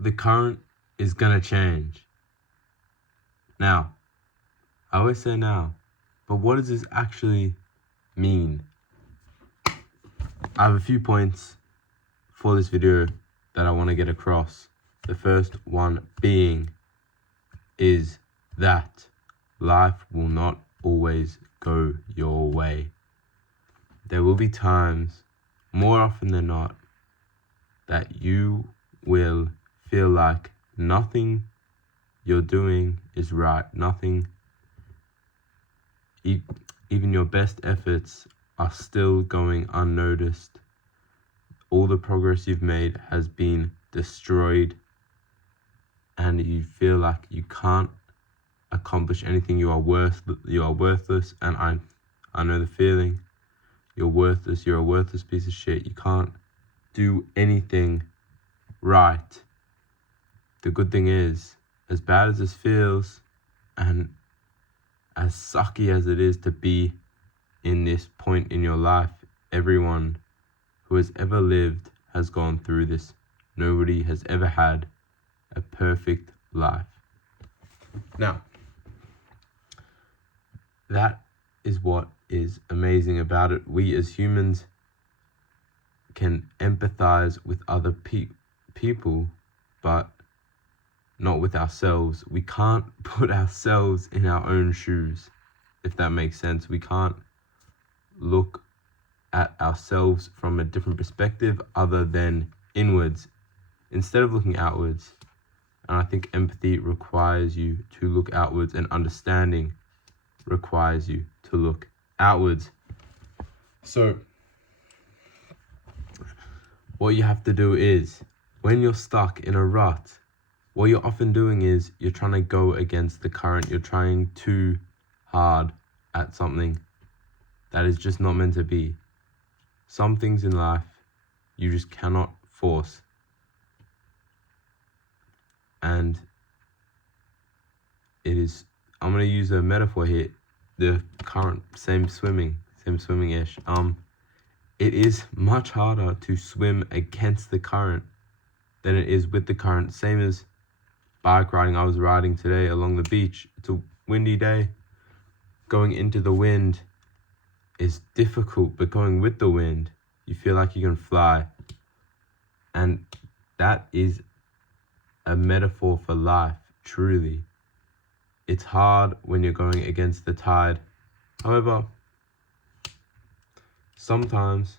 the current is gonna change. Now, I always say now, but what does this actually mean? I have a few points for this video that I want to get across. The first one being is that life will not always go your way. There will be times, more often than not, that you will feel like nothing you're doing is right. Nothing, even your best efforts are still going unnoticed. All the progress you've made has been destroyed, and you feel like you can't accomplish anything. You are worthless, and I know the feeling. You're worthless. You're a worthless piece of shit. You can't do anything right. The good thing is, as bad as this feels, and as sucky as it is to be in this point in your life, everyone who has ever lived has gone through this. Nobody has ever had a perfect life. Now, that is what is amazing about it. We as humans can empathize with other people, but not with ourselves. We can't put ourselves in our own shoes, if that makes sense. We can't look at ourselves from a different perspective other than inwards, instead of looking outwards. And I think empathy requires you to look outwards, and understanding requires you to look outwards. So what you have to do is, when you're stuck in a rut, what you're often doing is you're trying to go against the current. You're trying too hard at something that is just not meant to be. Some things in life you just cannot force. And it is, I'm going to use a metaphor here, the current, same swimming-ish. It is much harder to swim against the current than it is with the current. Same as bike riding. I was riding today along the beach. It's a windy day. Going into the wind is difficult, but going with the wind, you feel like you can fly. And that is a metaphor for life, truly. It's hard when you're going against the tide. However, sometimes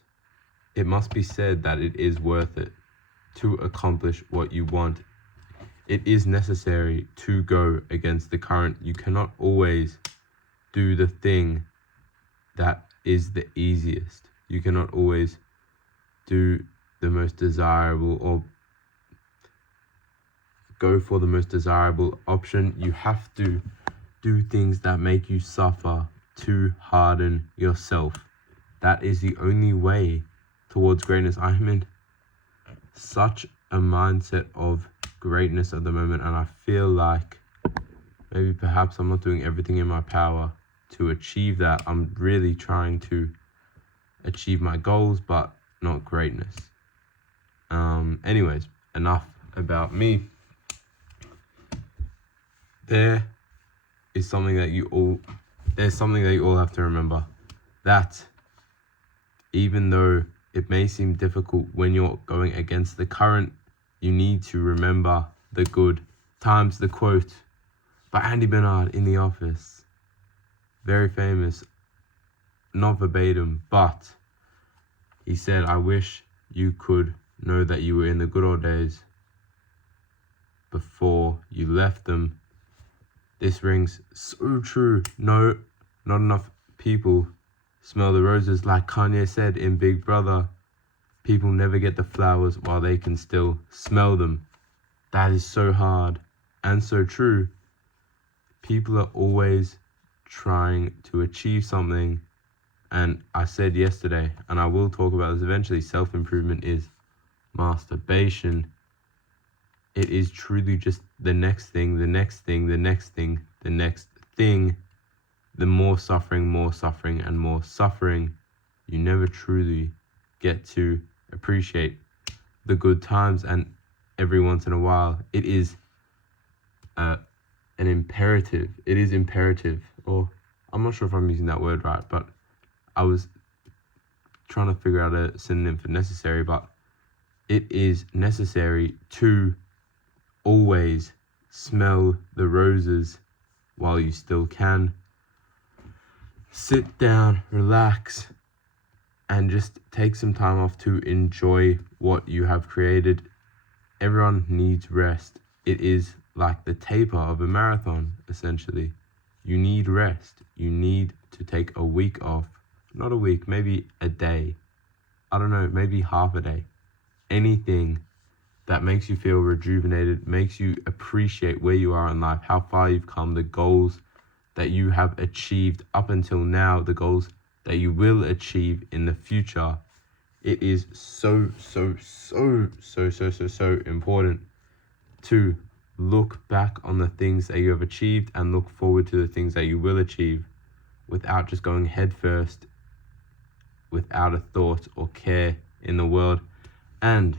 it must be said that it is worth it to accomplish what you want. It is necessary to go against the current. You cannot always do the thing that is the easiest. You cannot always do the most desirable or go for the most desirable option. You have to do things that make you suffer to harden yourself. That is the only way towards greatness. I'm in such a mindset of greatness at the moment, and I feel like maybe perhaps I'm not doing everything in my power to achieve that. I'm really trying to achieve my goals, but not greatness. Anyways, enough about me. There's something that you all have to remember, that even though it may seem difficult when you're going against the current, you need to remember the good times. The quote by Andy Bernard in The Office, very famous, not verbatim, but he said, "I wish you could know that you were in the good old days before you left them." This rings so true. No, not enough people smell the roses. Like Kanye said in Big Brother, people never get the flowers while they can still smell them. That is so hard and so true. People are always trying to achieve something. And I said yesterday, and I will talk about this eventually, self-improvement is masturbation. It is truly just the next thing, the next thing, the next thing, the next thing. The more suffering, and more suffering. You never truly get to appreciate the good times. And every once in a while. It is an imperative. It is imperative, or I'm not sure if I'm using that word right, but I was trying to figure out a synonym for necessary, but it is necessary to always smell the roses while you still can. Sit down, relax, and just take some time off to enjoy what you have created. Everyone needs rest. It is like the taper of a marathon, essentially. You need rest. You need to take a week off. Not a week, maybe a day. I don't know, maybe half a day. Anything that makes you feel rejuvenated, makes you appreciate where you are in life, how far you've come, the goals that you have achieved up until now, the goals that you will achieve in the future. It is so important to look back on the things that you have achieved and look forward to the things that you will achieve without just going headfirst, without a thought or care in the world. And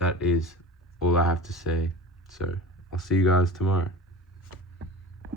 that is all I have to say. So I'll see you guys tomorrow.